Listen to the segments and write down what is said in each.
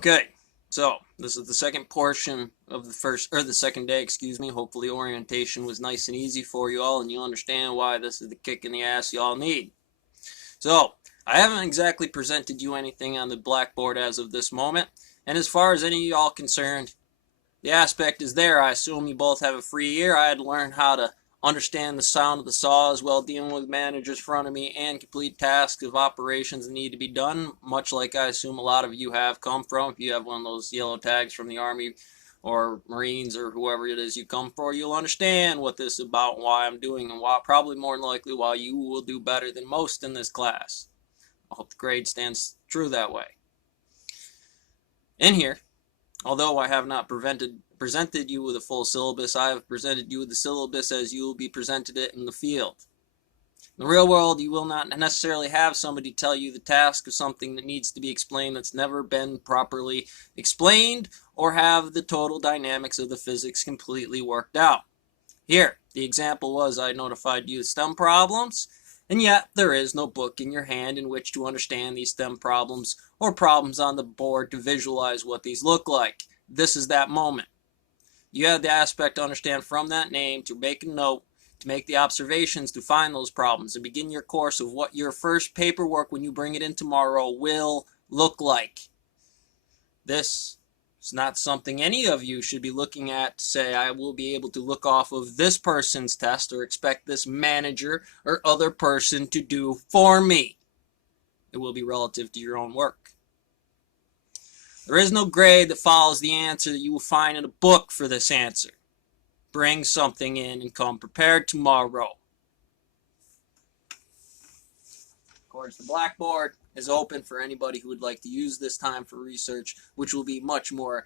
Okay, so this is the second portion of the second day, excuse me. Hopefully orientation was nice and easy for you all and you understand why this is the kick in the ass you all need. So, I haven't exactly presented you anything on the blackboard as of this moment, and as far as any of y'all concerned, the aspect is there. I assume you both have a free ear. I had to learn how to understand the sound of the saw as well, dealing with managers in front of me and complete tasks of operations that need to be done, much like I assume a lot of you have come from. If you have one of those yellow tags from the Army or Marines or whoever it is you come for, you'll understand what this is about and why I'm doing, and why, probably more than likely, why you will do better than most in this class. I hope the grade stands true that way. In here, although I have not presented you with a full syllabus, I have presented you with the syllabus as you will be presented it in the field. In the real world, you will not necessarily have somebody tell you the task of something that needs to be explained that's never been properly explained, or have the total dynamics of the physics completely worked out. Here, the example was I notified you of STEM problems, and yet there is no book in your hand in which to understand these STEM problems or problems on the board to visualize what these look like. This is that moment. You have the aspect to understand from that name, to make a note, to make the observations, to find those problems, and begin your course of what your first paperwork when you bring it in tomorrow will look like. This is not something any of you should be looking at to say, I will be able to look off of this person's test or expect this manager or other person to do for me. It will be relative to your own work. There is no grade that follows the answer that you will find in a book for this answer. Bring something in and come prepared tomorrow. Of course, the blackboard is open for anybody who would like to use this time for research, which will be much more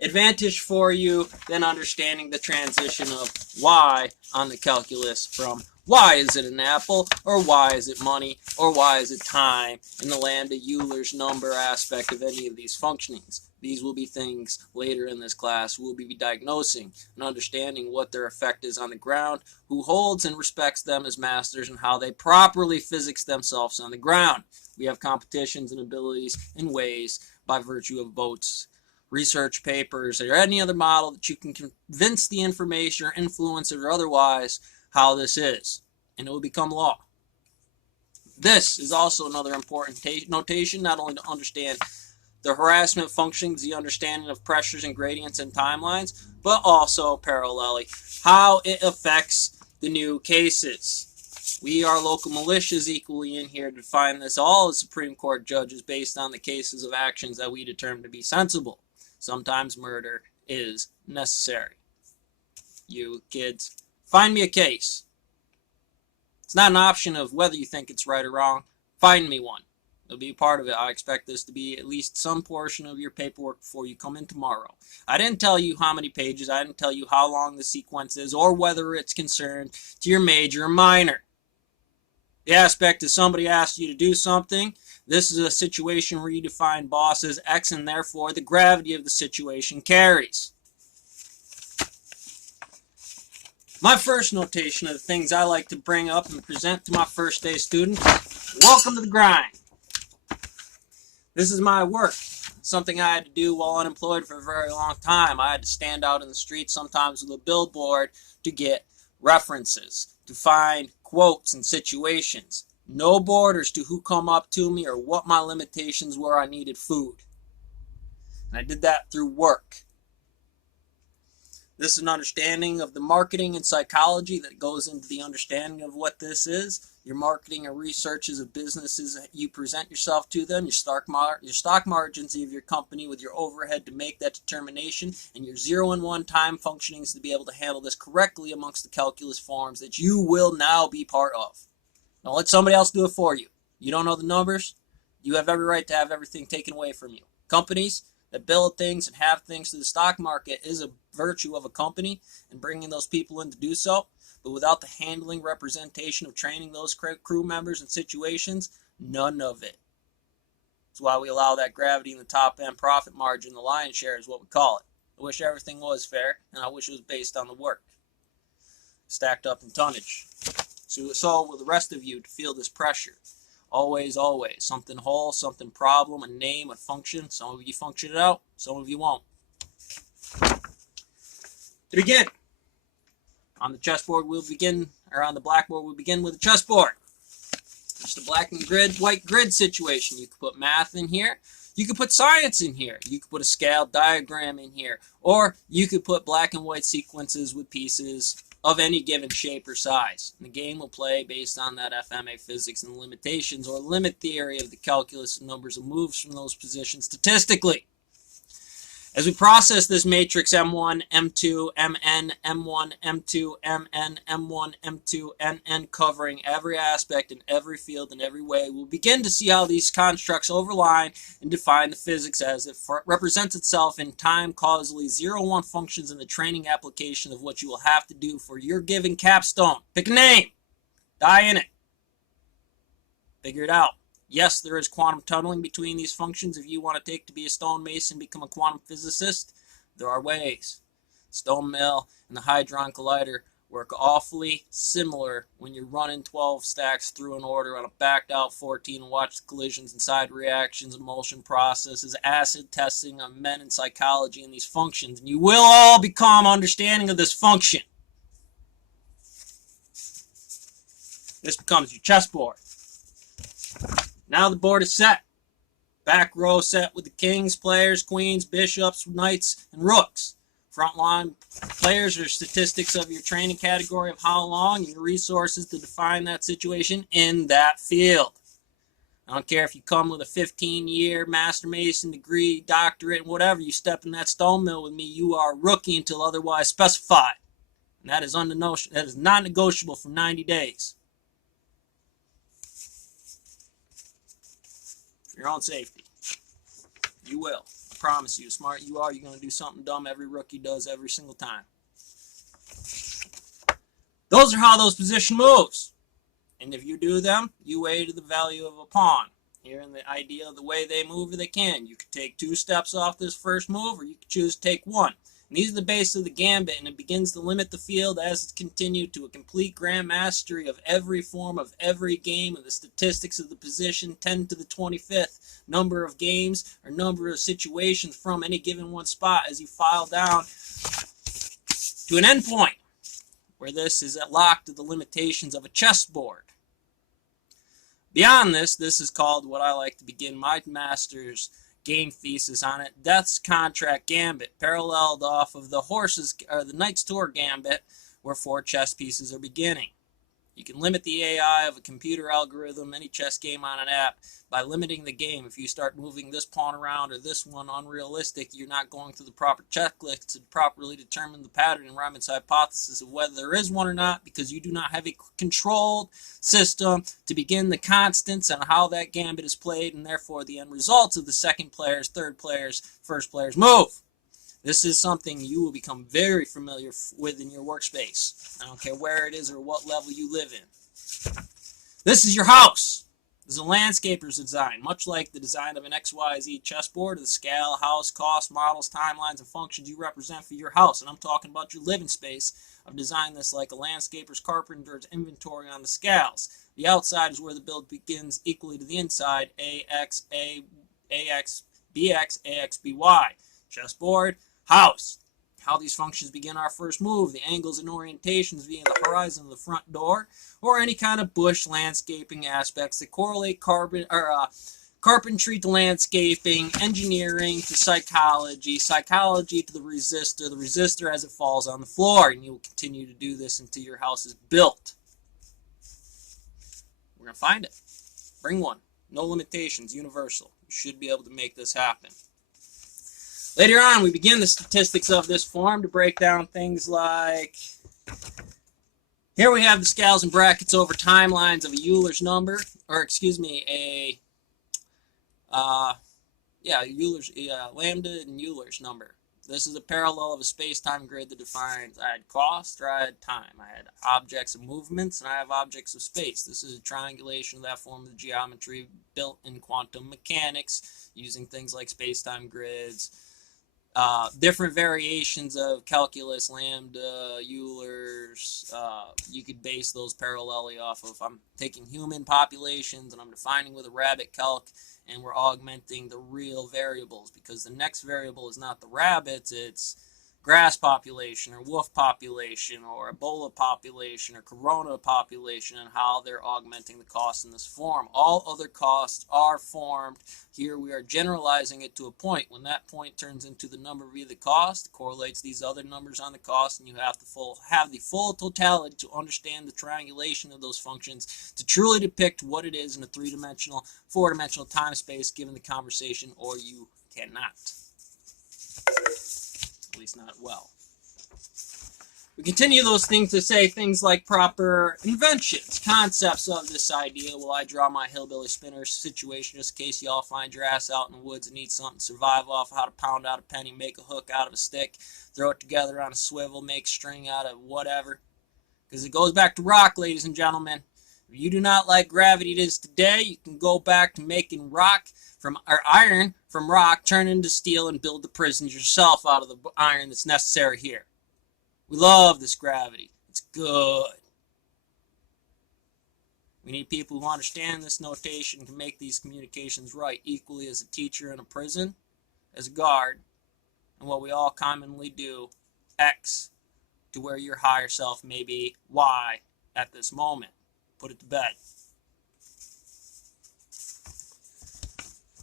advantage for you than understanding the transition of why on the calculus from why is it an apple, or why is it money, or why is it time, in the lambda Euler's number aspect of any of these functionings. These will be things later in this class we'll be diagnosing and understanding what their effect is on the ground, who holds and respects them as masters, and how they properly physics themselves on the ground. We have competitions and abilities and ways by virtue of votes, research papers, or any other model that you can convince the information or influence it or otherwise how this is, and it will become law. This is also another important notation, not only to understand the harassment functions, the understanding of pressures and gradients and timelines, but also parallelly how it affects the new cases. We are local militias equally in here to define this all as Supreme Court judges based on the cases of actions that we determine to be sensible. Sometimes murder is necessary. You kids, find me a case. It's not an option of whether you think it's right or wrong. Find me one. It'll be a part of it. I expect this to be at least some portion of your paperwork before you come in tomorrow. I didn't tell you how many pages. I didn't tell you how long the sequence is or whether it's concerned to your major or minor. The aspect is somebody asked you to do something. This is a situation where you define boss as X, and therefore the gravity of the situation carries. My first notation of the things I like to bring up and present to my first day students: welcome to the grind. This is my work. Something I had to do while unemployed for a very long time. I had to stand out in the street sometimes with a billboard to get references, to find quotes and situations. No borders to who come up to me or what my limitations were. I needed food. And I did that through work. This is an understanding of the marketing and psychology that goes into the understanding of what this is. Your marketing and researches of businesses that you present yourself to them, your stock margins of your company with your overhead to make that determination, and your 0 and 1 time functionings to be able to handle this correctly amongst the calculus forms that you will now be part of. Don't let somebody else do it for you. You don't know the numbers. You have every right to have everything taken away from you. Companies that build things and have things to the stock market is a virtue of a company and bringing those people in to do so. But without the handling, representation of training those crew members and situations, none of it. That's why we allow that gravity in the top end profit margin. The lion's share is what we call it. I wish everything was fair, and I wish it was based on the work, stacked up in tonnage. So will the rest of you to feel this pressure. Always, always. Something whole, something problem, a name, a function. Some of you function it out, some of you won't. To begin, on the chessboard we'll begin, or on the blackboard we'll begin with a chessboard. Just a black and white grid situation. You could put math in here. You could put science in here. You could put a scale diagram in here. Or you could put black and white sequences with pieces of any given shape or size. And the game will play based on that FMA physics and limitations or limit theory of the calculus of numbers of moves from those positions statistically. As we process this matrix M1, M2, Mn, M1, M2, Mn, M1, M2, Nn, covering every aspect in every field in every way, we'll begin to see how these constructs overline and define the physics as it represents itself in time causally 0-1 functions in the training application of what you will have to do for your given capstone. Pick a name. Die in it. Figure it out. Yes, there is quantum tunneling between these functions. If you want to take to be a stonemason, become a quantum physicist, there are ways. Stone mill and the hadron collider work awfully similar when you're running 12 stacks through an order on a backed out 14 and watch the collisions and side reactions and motion processes, acid testing on men in psychology and these functions. And you will all become understanding of this function. This becomes your chessboard. Now the board is set. Back row set with the kings, players, queens, bishops, knights, and rooks. Front line players are statistics of your training category of how long and your resources to define that situation in that field. I don't care if you come with a 15-year Master Mason degree, doctorate, and whatever, you step in that stone mill with me, you are a rookie until otherwise specified. And that is not negotiable for 90 days. For your own safety. You will. I promise you. Smart you are, you're going to do something dumb every rookie does every single time. Those are how those position moves. And if you do them, you weigh to the value of a pawn. Here in the idea of the way they move, they can. You could take 2 steps off this first move, or you could choose to take 1. And these are the base of the gambit, and it begins to limit the field as it's continued to a complete grand mastery of every form of every game of the statistics of the position, 10 to the 25th number of games or number of situations from any given one spot as you file down to an endpoint where this is locked to the limitations of a chessboard. Beyond this, this is called what I like to begin my master's game thesis on it, Death's Contract Gambit, paralleled off of the Knight's Tour Gambit, where 4 chess pieces are beginning. You can limit the AI of a computer algorithm, any chess game on an app, by limiting the game. If you start moving this pawn around or this one unrealistic, you're not going through the proper checklist to properly determine the pattern and Riemann's hypothesis of whether there is one or not, because you do not have a controlled system to begin the constants on how that gambit is played, and therefore the end results of the second player's, third player's, first player's move. This is something you will become very familiar with in your workspace. I don't care where it is or what level you live in. This is your house. This is a landscaper's design, much like the design of an XYZ chessboard, the scale, house, cost, models, timelines, and functions you represent for your house. And I'm talking about your living space. I've designed this like a landscaper's carpenter's inventory on the scales. The outside is where the build begins equally to the inside, AX, BX, AX, BY. Chessboard, house. How these functions begin our first move, the angles and orientations via the horizon of the front door, or any kind of bush landscaping aspects that correlate carpentry to landscaping, engineering to psychology, psychology to the resistor as it falls on the floor, and you will continue to do this until your house is built. We're going to find it. Bring one. No limitations, universal. You should be able to make this happen. Later on, we begin the statistics of this form to break down things like, here we have the scales and brackets over timelines of a Euler's number, or excuse me, Euler's, lambda and Euler's number. This is a parallel of a space-time grid that defines, I had cost or I had time. I had objects of movements and I have objects of space. This is a triangulation of that form of the geometry built in quantum mechanics using things like space-time grids, different variations of calculus, lambda, Euler's. You could base those parallelly off of, I'm taking human populations and I'm defining with a rabbit calc, and we're augmenting the real variables, because the next variable is not the rabbits, it's grass population or wolf population or Ebola population or corona population, and how they're augmenting the cost in this form. All other costs are formed. Here we are generalizing it to a point. When that point turns into the number via the cost, correlates these other numbers on the cost, and you have the full totality to understand the triangulation of those functions to truly depict what it is in a three-dimensional, four-dimensional time space given the conversation, or you cannot. At least not well. We continue those things to say things like proper inventions, concepts of this idea. Well, I draw my hillbilly spinner situation just in case y'all find your ass out in the woods and need something to survive off, how to pound out a penny, make a hook out of a stick, throw it together on a swivel, make string out of whatever. Because it goes back to rock, ladies and gentlemen. If you do not like gravity it is today, you can go back to making rock from, or iron from rock, turn into steel, and build the prisons yourself out of the iron that's necessary here. We love this gravity. It's good. We need people who understand this notation and can make these communications right, equally as a teacher in a prison, as a guard, and what we all commonly do, X, to where your higher self may be Y at this moment. Put it to bed.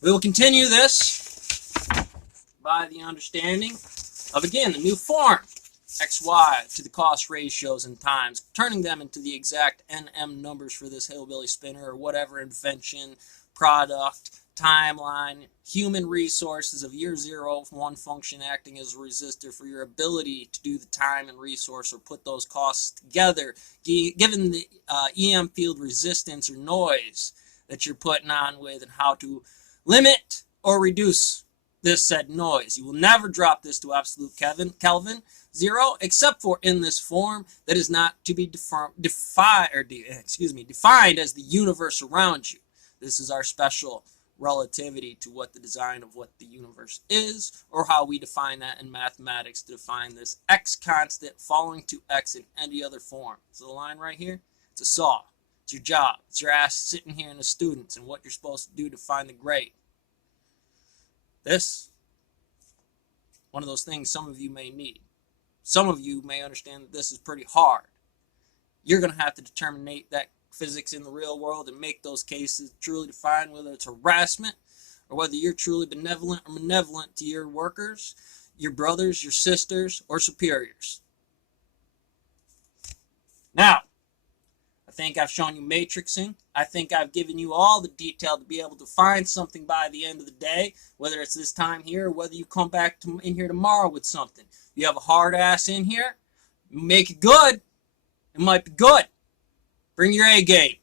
We will continue this by the understanding of, again, the new form, XY to the cost ratios and times, turning them into the exact NM numbers for this hillbilly spinner or whatever invention, product, timeline, human resources of year zero of one function acting as a resistor for your ability to do the time and resource or put those costs together, given the EM field resistance or noise that you're putting on with, and how to limit or reduce this said noise. You will never drop this to absolute Kelvin zero, except for in this form that is not to be defined as the universe around you. This is our special relativity to what the design of what the universe is, or how we define that in mathematics to define this x constant falling to x in any other form. So the line right here, it's a saw. It's your job. It's your ass sitting here in the students and what you're supposed to do to find the grade. This, one of those things some of you may need. Some of you may understand that this is pretty hard. You're going to have to determine that physics in the real world and make those cases truly define whether it's harassment or whether you're truly benevolent or malevolent to your workers, your brothers, your sisters, or superiors. Now, I think I've shown you matrixing. I think I've given you all the detail to be able to find something by the end of the day, whether it's this time here or whether you come back in here tomorrow with something. If you have a hard ass in here, make it good. It might be good. Bring your A game.